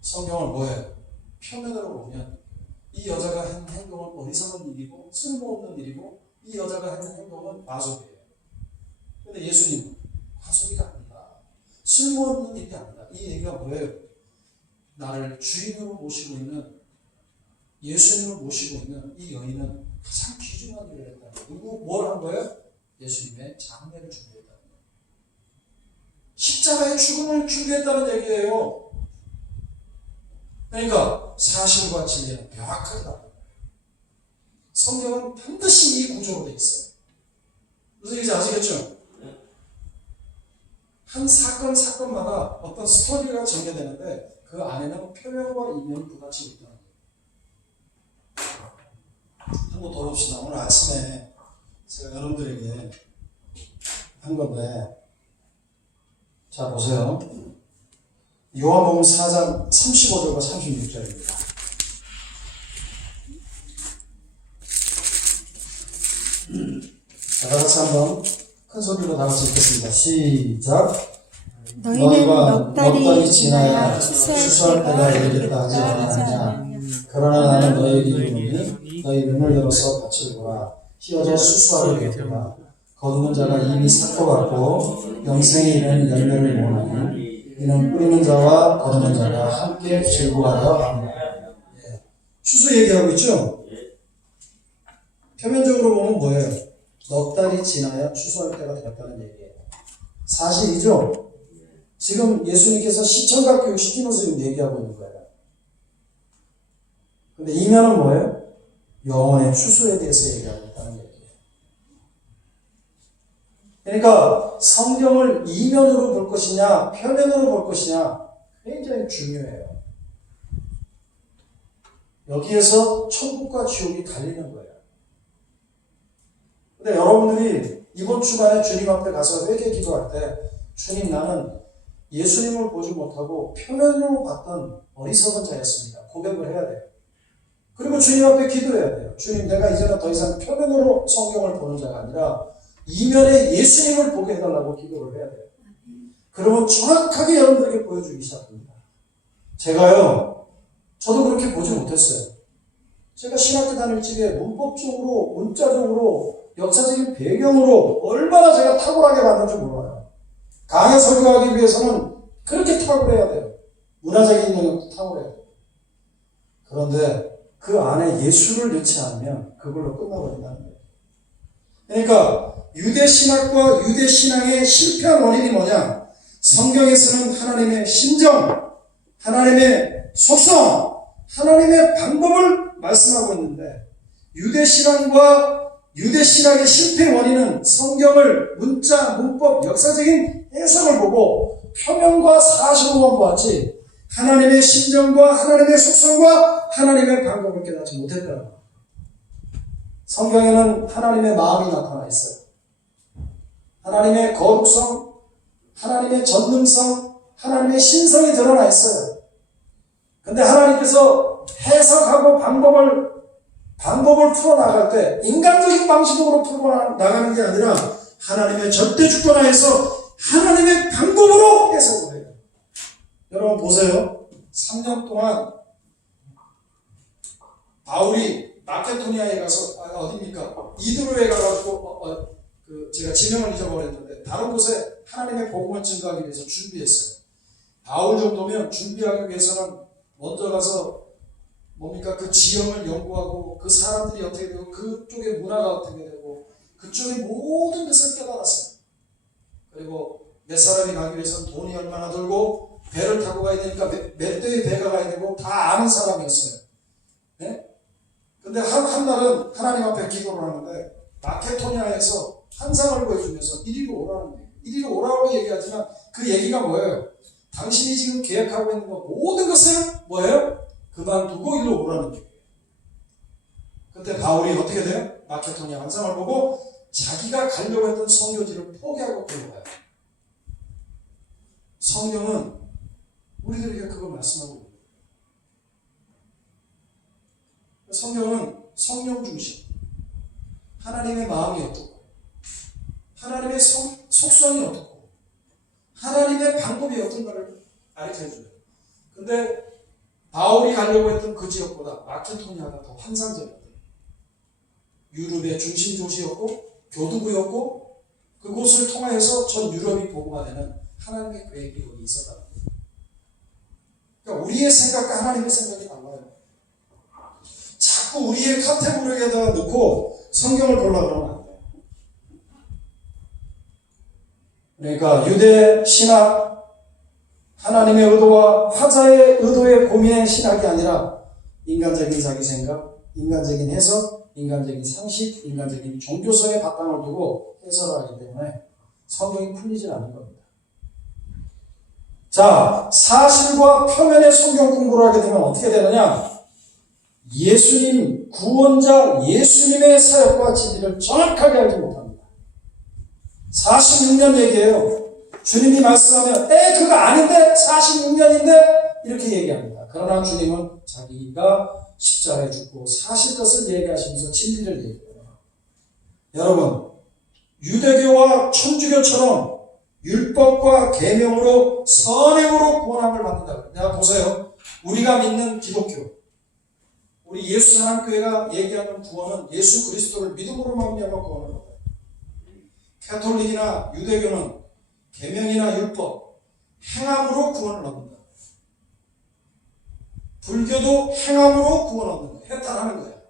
성경을 뭐예요? 표면으로 보면 이 여자가 한 행동은 어리석은 일이고 쓸모없는 일이고 이 여자가 하는 행동은 과소비예요. 근데 예수님은 과소비가 아니다. 쓸모없는 일이 아니다. 이 얘기가 뭐예요? 나를 주인으로 모시고 있는 예수님을 모시고 있는 이 여인은 가장 귀중한 일을 했다는 거예요. 그리고 뭘 한 거예요? 예수님의 장례를 준비했다는 거예요. 십자가의 죽음을 준비했다는 얘기예요. 그러니까 사실과 진리는 명확하게 다릅니다. 성경은 반드시 이 구조로 되어 있어요. 무슨 얘기인지 아시겠죠? 한 사건마다 어떤 스토리가 전개되는데 그 안에는 표면과 이면이 부딪히고 있다는 거예요. 한번 더 봅시다. 오늘 아침에 제가 여러분들에게 한 건데, 자 보세요. 요한복음 4장 35절과 36절입니다. 자, 다같이 한번 큰 소리로 다같이 읽겠습니다. 시작. 너희는 넉 달이 지나야 추수할 때가 이르겠다 하지 않았느냐. 그러나 나는 너희에게 이르노니 너희 눈을 들어서 밭을 보라. 휘어져 수수하게 되었다. 거두는 자가 이미 삭고 같고 영생에 이르는 열매를 모으나니 이는 뿌리는 자와 거두는 자가 함께 즐거워하려 합니다. 추수 얘기하고 있죠? 표면적으로 보면 뭐예요? 넉 달이 지나야 추수할 때가 되었다는 얘기예요. 사실이죠? 지금 예수님께서 시청각 교육 시키면서 지금 얘기하고 있는 거예요. 근데 이면은 뭐예요? 영혼의 추수에 대해서 얘기하고 있다는 얘기예요. 그러니까 성경을 이면으로 볼 것이냐 표면으로 볼 것이냐 굉장히 중요해요. 여기에서 천국과 지옥이 갈리는 거예요. 근데 여러분들이 이번 주간에 주님 앞에 가서 회개 기도할 때 주님, 나는 예수님을 보지 못하고 표면으로 봤던 어리석은 자였습니다. 고백을 해야 돼요. 그리고 주님 앞에 기도해야 돼요. 주님, 내가 이제는 더 이상 표면으로 성경을 보는 자가 아니라 이면에 예수님을 보게 해달라고 기도를 해야 돼요. 그러면 정확하게 여러분들에게 보여주기 시작합니다. 제가요, 저도 그렇게 보지 못했어요. 제가 신학교 다닐 적에 문법적으로, 문자적으로, 역사적인 배경으로 얼마나 제가 탁월하게 봤는지 몰라요. 강해 설교하기 위해서는 그렇게 탁월해야 돼요. 문화적인 영역도 탁월해야 돼요. 그런데 그 안에 예수를 넣지 않으면 그걸로 끝나버린다는 거예요. 그러니까 유대신학과 유대신앙의 실패한 원인이 뭐냐? 성경에서는 하나님의 심정, 하나님의 속성, 하나님의 방법을 말씀하고 있는데 유대신앙과 유대신학의 실패 원인은 성경을 문자, 문법, 역사적인 해석을 보고 표면과 사실로만 보았지 하나님의 심정과 하나님의 속성과 하나님의 방법을 깨닫지 못했다는 거예요. 성경에는 하나님의 마음이 나타나 있어요. 하나님의 거룩성, 하나님의 전능성, 하나님의 신성이 드러나 있어요. 근데 하나님께서 해석하고 방법을 풀어나갈 때 인간적인 방식으로 풀어나가는 게 아니라 하나님의 절대 주권 하에서 하나님의 방법으로 해석을 해요. 여러분 보세요. 3년 동안 바울이 마케도니아에 가서 어디입니까? 이드로에 가가지고 제가 지명을 잊어버렸는데 다른 곳에 하나님의 복음을 증거하기 위해서 준비했어요. 바울 정도면 준비하기 위해서는 먼저 가서 뭡니까? 그 지형을 연구하고 그 사람들이 어떻게 되고 그쪽의 문화가 어떻게 되고 그쪽의 모든 것을 깨달았어요. 그리고 몇 사람이 가기 위해서는 돈이 얼마나 들고 배를 타고 가야 되니까 몇 대의 배가 가야 되고 다 아는 사람이었어요. 네? 근데 한 날은 하나님 앞에 기도를 하는데 마케도니아에서 환상을 보여주면서 이리로 오라는 얘기예요. 이리로 오라고 얘기하지만 그 얘기가 뭐예요? 당신이 지금 계획하고 있는 거 모든 것을 뭐예요? 그만두고 일로 오라는 얘기예요. 그때 바울이 어떻게 돼요? 마케도니아 환상을 보고 자기가 가려고 했던 선교지를 포기하고 들어가요. 성경은 우리들에게 그걸 말씀하고 있어요. 성경은 성령 중심, 하나님의 마음이 어떻고 하나님의 속성이 어떻고 하나님의 방법이 어떤가를 가르쳐줘요. 근데 바울이 가려고 했던 그 지역보다 마케도니아가 더 환상적이었어요. 유럽의 중심 도시였고 교두부였고 그곳을 통하여서 전 유럽이 복음화되는 하나님의 계획이 거기 있었다. 그러니까 우리의 생각과 하나님의 생각이 달라요. 자꾸 우리의 카테고리에다가 넣고 성경을 보려고 그러면 안 돼요. 그러니까 유대 신학, 하나님의 의도와 화자의 의도의 고민의 신학이 아니라 인간적인 자기 생각, 인간적인 해석, 인간적인 상식, 인간적인 종교성의 바탕을 두고 해석을 하기 때문에 성경이 풀리질 않는 겁니다. 자, 사실과 표면의 성경 공부를 하게 되면 어떻게 되느냐? 예수님, 구원자 예수님의 사역과 진리를 정확하게 알지 못합니다. 46년 얘기해요. 주님이 말씀하면 그거 아닌데 46년인데 이렇게 얘기합니다. 그러나 주님은 자기가 십자가에 죽고 사실 것을 얘기하시면서 진리를 얘기해요. 여러분, 유대교와 천주교처럼 율법과 계명으로 선행으로 구원함을 받는다. 내가 보세요. 우리가 믿는 기독교, 우리 예수 하나님교회가 얘기하는 구원은 예수 그리스도를 믿음으로 말미암아 구원을 받아요. 가톨릭이나 유대교는 계명이나 율법, 행함으로 구원을 얻는다. 불교도 행함으로 구원을 얻는 거예요. 해탈하는 거예요.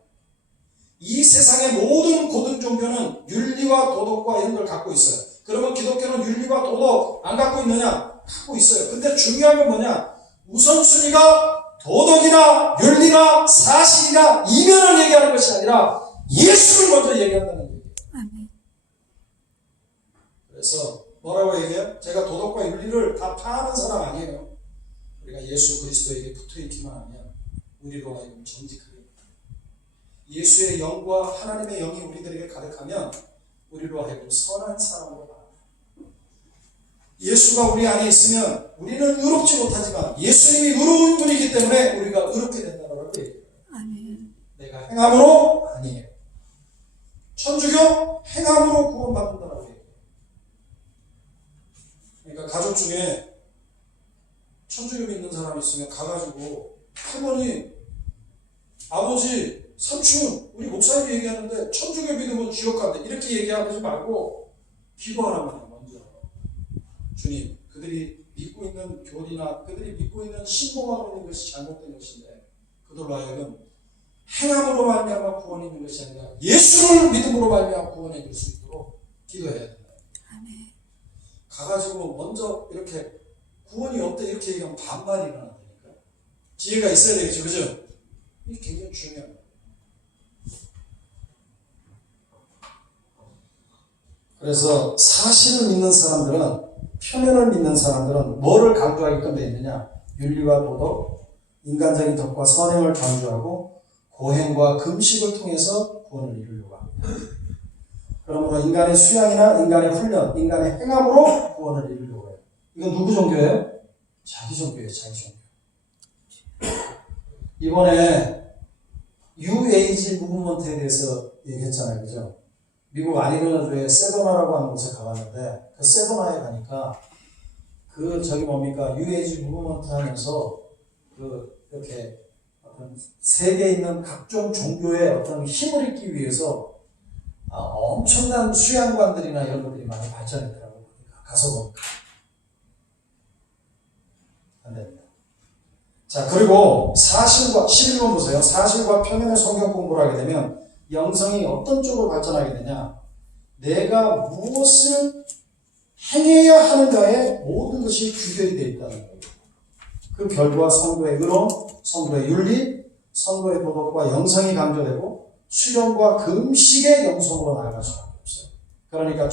이 세상의 모든 고등 종교는 윤리와 도덕과 이런 걸 갖고 있어요. 그러면 기독교는 윤리와 도덕 안 갖고 있느냐? 갖고 있어요. 근데 중요한 건 뭐냐? 우선순위가 도덕이나 윤리나 사실이나 이면을 얘기하는 것이 아니라 예수를 먼저 얘기한다는 얘기예요. 그래서 뭐라고 얘기해요? 제가 도덕과 윤리를 다 파하는 사람 아니에요. 우리가 예수 그리스도에게 붙어있기만 하면 우리로 하여금 정직하게 예수의 영과 하나님의 영이 우리들에게 가득하면 우리로 하여금 선한 사람으로 나아가요. 예수가 우리 안에 있으면 우리는 의롭지 못하지만 예수님이 의로운 분이기 때문에 우리가 의롭게 된다고 얘기해요. 내가 행함으로 아니에요. 천주교 행함으로 구원받는다고 얘기해요. 그러니까 가족 중에 천주교 믿는 사람이 있으면 가가지고 할머니, 아버지, 삼촌, 우리 목사님이 얘기하는데 천주교 믿으면 지옥 간대 이렇게 얘기하지 말고 기도하란 말이에요. 먼저 주님, 그들이 믿고 있는 교리나 그들이 믿고 있는 신봉하고 있는 것이 잘못된 것인데 그들로 하여금 행함으로 말미암아 구원이 있는 것이 아니라 예수를 믿음으로 말미암아 구원해 줄 수 있도록 기도해야 된다. 가가지고 먼저 이렇게 구원이 없다 이렇게 얘기하면 반발이 일어난다니까. 지혜가 있어야 되겠죠, 그죠? 이게 굉장히 중요한 거예요. 그래서 사실을 믿는 사람들은, 표면을 믿는 사람들은 뭐를 강조하게끔 되어 있느냐? 윤리와 도덕, 인간적인 덕과 선행을 강조하고 고행과 금식을 통해서 구원을 이루려고 합니다. 그러므로 인간의 수양이나 인간의 훈련, 인간의 행함으로 구원을 이루려고 해요. 이건 누구 종교예요? 자기 종교예요, 자기 종교. 이번에 UAG 무브먼트에 대해서 얘기했잖아요, 그죠? 미국 아리조나주의 세도나라고 하는 곳에 가봤는데 그 세도나에 가니까 그 저기 뭡니까 UAG 무브먼트 하면서 그 이렇게 어떤 세계에 있는 각종 종교의 어떤 힘을 잇기 위해서 엄청난 수양관들이나 이런 것들이 많이 발전했더라고요. 가서 보니까 안 됩니다. 자, 그리고 사실과 11번 보세요. 사실과 표면의 성경 공부를 하게 되면 영성이 어떤 쪽으로 발전하게 되냐? 내가 무엇을 행해야 하는가에 모든 것이 규결이 되어 있다는 거예요. 그 결과 성도의 의로, 성도의 윤리, 성도의 도덕과 영성이 강조되고 수련과 금식의 영성으로 나아갈 수밖에 없어요. 그러니까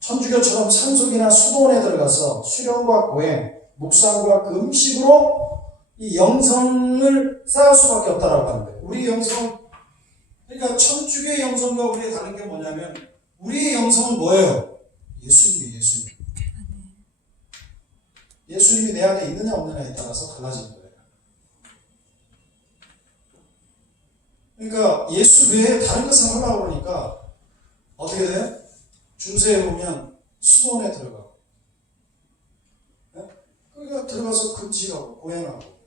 천주교처럼 상속이나 수도원에 들어가서 수련과 고행, 묵상과 금식으로 이 영성을 쌓을 수밖에 없다라고 하는 거예요. 우리 영성, 그러니까 천주교의 영성과 우리의 다른 게 뭐냐면 우리의 영성은 뭐예요? 예수님이에요. 예수님이 내 안에 있느냐 없느냐에 따라서 달라지는 거예요. 그러니까 예수 외에 다른 것을 하려고 그러니까 어떻게 돼요? 중세에 보면 수도원에 들어가고, 그러니까 들어가서 금식하고 고행하고.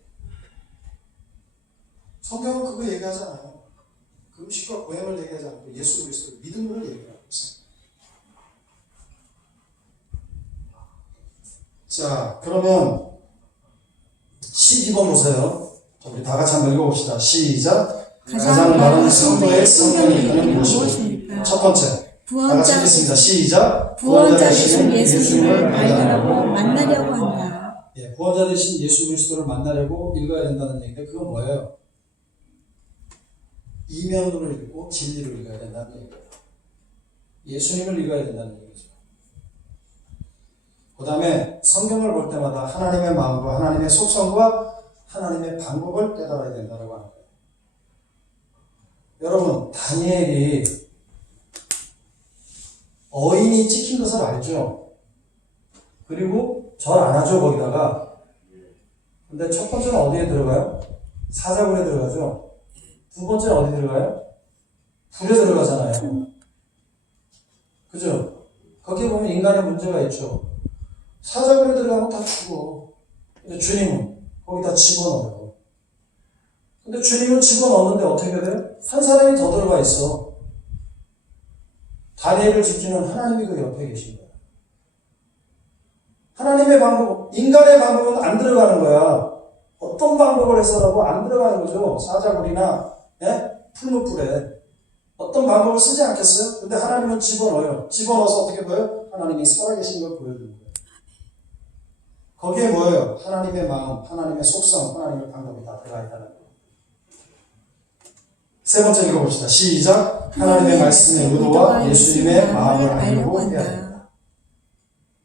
성경은 그거 얘기하잖아요. 금식과 고행을 얘기하지 않고 예수 그리스도 믿음을 얘기하고 있어요. 자, 그러면 12번 보세요. 우리 다 같이 한번 읽어봅시다. 시작. 가장 많은 성도의 성경 읽기는 무엇입니까? 첫 번째. 다 같이 읽겠습니다. 시작. 구원자 되신 예수님을 발견하고 만나려고 한다. 예, 구원자 되신 예수 그리스도를 만나려고 읽어야 된다는 얘기인데 그건 뭐예요? 이면으로 읽고 진리로 읽어야 된다는 얘기예요. 예수님을 읽어야 된다는 얘기죠. 그 다음에 성경을 볼 때마다 하나님의 마음과 하나님의 속성과 하나님의 방법을 깨달아야 된다고 하는 거예요. 여러분, 다니엘이 어인이 찍힌 것을 알죠? 그리고 절 안 하죠, 거기다가. 근데 첫 번째는 어디에 들어가요? 사자굴에 들어가죠? 두 번째는 어디 들어가요? 불에 들어가잖아요. 그죠? 거기에 보면 인간의 문제가 있죠. 사자굴에 들어가면 다 죽어. 근데 주님은 거기다 집어넣어요. 근데 주님은 집어넣는데 어떻게 돼요? 한 사람이 더 들어가 있어. 다니엘을 지키는 하나님이 그 옆에 계신 거야. 하나님의 방법, 인간의 방법은 안 들어가는 거야. 어떤 방법을 해서라도 안 들어가는 거죠. 사자굴이나 풀무불에 어떤 방법을 쓰지 않겠어요? 근데 하나님은 집어넣어요. 집어넣어서 어떻게 보여요? 하나님이 살아계신 걸 보여주는 거예요. 거기에 뭐예요? 하나님의 마음, 하나님의 속성, 하나님의 방법이 다 들어가 있다는 거예요. 세 번째 읽어봅시다. 시작. 하나님의 말씀의 의도와 예수님의 마음을 알려고 해야 됩니다.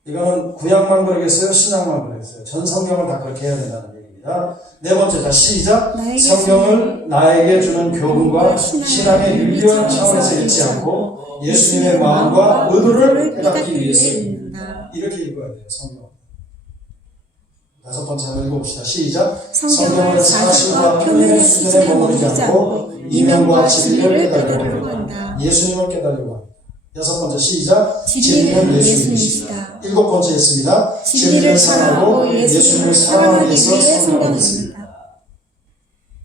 이거는 구약만 그러겠어요? 신약만 그러겠어요? 전 성경을 다 그렇게 해야 된다는 얘기입니다. 네 번째, 자 시작. 성경을 나에게 주는 교훈과 신앙의 윤리와 차원에서 읽지 않고 예수님의 마음과 의도를 깨닫기 위해서 이렇게 읽어야 돼요. 성경. 다섯 번째 한번 읽어봅시다. 시작. 성경을 사실과 표면의 수준에 머무르지 않고 이면과 진리를 깨달으려고 한다. 예수님을 깨달으려고 합니다. 여섯 번째 시작. 진리는 예수님이시다. 일곱 번째 했습니다. 진리를 사랑하고 예수님을 사랑하기 위해서 성경을 읽습니다.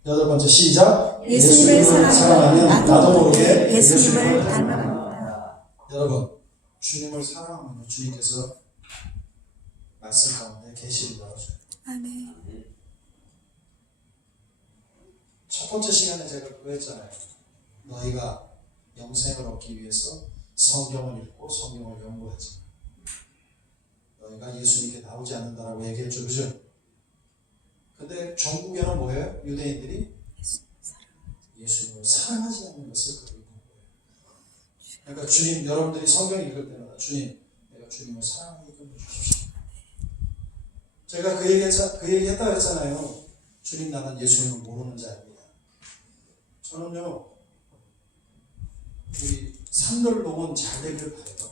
여덟 번째 시작. 예수님을 사랑하면 나도 모르게 예수님을 닮아갑니다. 여러분, 주님을 사랑하면 주님께서 말씀 가운데 계시는 거죠. 아멘. 첫 번째 시간에 제가 그거 했잖아요. 너희가 영생을 얻기 위해서 성경을 읽고 성경을 연구하지. 너희가 예수님께 나오지 않는다라고 얘기했죠. 그죠? 근데 전국에는 뭐예요? 유대인들이 예수님을 사랑하지 않는 것을 그리고 본 거예요. 그러니까 주님, 여러분들이 성경 읽을 때마다 주님, 내가 주님을 사랑하게끔 해주십시오. 제가 그 얘기 했다 그랬잖아요. 주님, 나는 예수님을 모르는 자입니다. 저는요, 우리 산들농은 잘 되길 바래요.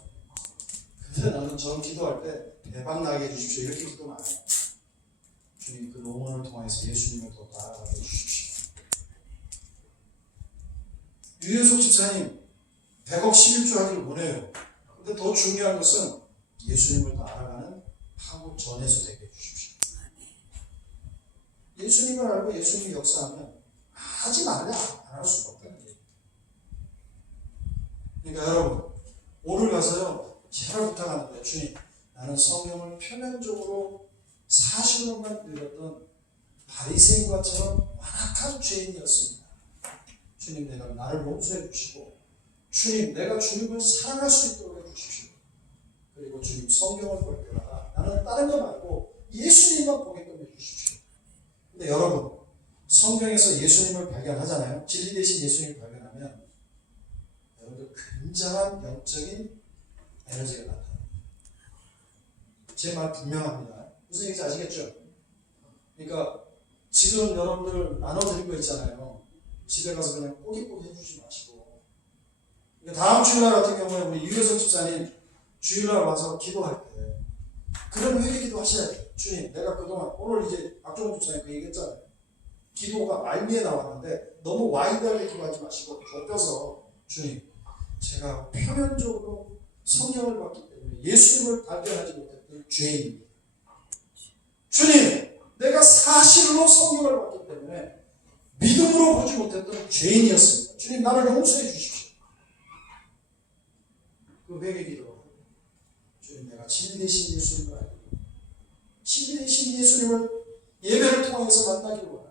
근데 나는 저는 기도할 때 대박 나게 해주십시오. 이렇게 기도 많아요. 주님, 그 농원을 통해서 예수님을 더 나아가게 해주십시오. 유효석 집사님, 100억 11조 하기를 원해요. 근데 더 중요한 것은 예수님을 더 알아가는 한국 전에서 되게 해주십시오. 예수님을 알고 예수님이 역사하면 하지 말래 안 할 수가 없다는 얘기예요. 그러니까 여러분 오늘 가서요 제발 부탁하는데 주님 나는 성경을 표면적으로 사실로만 읽었던 바리새인과처럼 완악한 죄인이었습니다. 주님 내가 나를 용서해 주시고 주님 내가 주님을 사랑할 수 있도록 해주십시오. 그리고 주님 성경을 볼 때마다 나는 다른 거 말고 예수님만 보게끔 해주십시오. 근데 여러분 성경에서 예수님을 발견하잖아요. 진리 대신 예수님을 발견하면 여러분들 굉장한 영적인 에너지가 나타납니다. 제 말 분명합니다. 무슨 얘기인지 아시겠죠? 그러니까 지금 여러분들 나눠드린 거 있잖아요. 집에 가서 그냥 꼬깃꼬깃 해주지 마시고 그러니까 다음 주일날 같은 경우에 우리 유효석 집사님 주일날 와서 기도할 때 그런 회개기도 하셔야 돼요. 주님 내가 그동안 오늘 이제 박종훈 집사님 그 얘기했잖아요. 기도가 말미에 나왔는데 너무 와이드하게 기도하지 마시고 좁혀서 주님 제가 표면적으로 성령을 받기 때문에 예수님을 발견하지 못했던 죄인입니다. 주님 내가 사실로 성령을 받기 때문에 믿음으로 보지 못했던 죄인이었습니다. 주님 나를 용서해 주십시오. 그 회개기도 주님 내가 진리 되신 예수님을 알고 진리 되신 예수님을 예배를 통해서 만나기를 원합니다.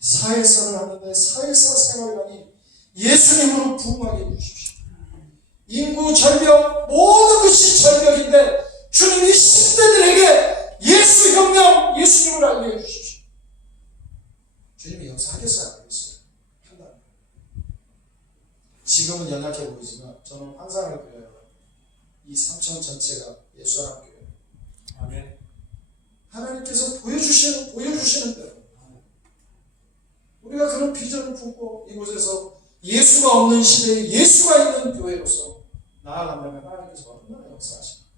사회사를 하는데 사회사 생활관이 예수님으로 부흥하게 해주십시오. 인구 절벽 모든 것이 절벽인데 주님이 10대들에게 예수 혁명 예수님을 알게 해주십시오. 주님이 역사하겠어요 안 하겠어요? 한다. 지금은 연약해 보이지만 저는 환상을 그려요. 이 삼천 전체가 예수하나교회예요. 아멘. 하나님께서 보여주시는 대로 우리가 그런 비전을 품고 이곳에서 예수가 없는 시대에 예수가 있는 교회로서 나아간다면 하나님께서 얼마나 역사하십니까?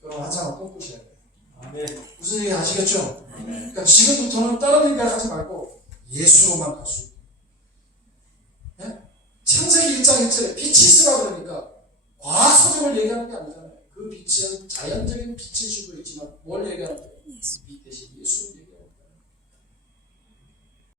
그런 환상을 꿈꾸셔야 돼요. 아멘. 무슨 얘기 아시겠죠? 그러니까 지금부터는 다른 얘기 하지 말고 예수로만 갈 수 있고 창세기 1장 1절에 빛이 있으라 그러니까 과학서적을 얘기하는 게 아니잖아요. 그 빛은 자연적인 빛일 수도 있지만 뭘 얘기하는 거예요? 빛 대신 예수를 얘기하는 거예요.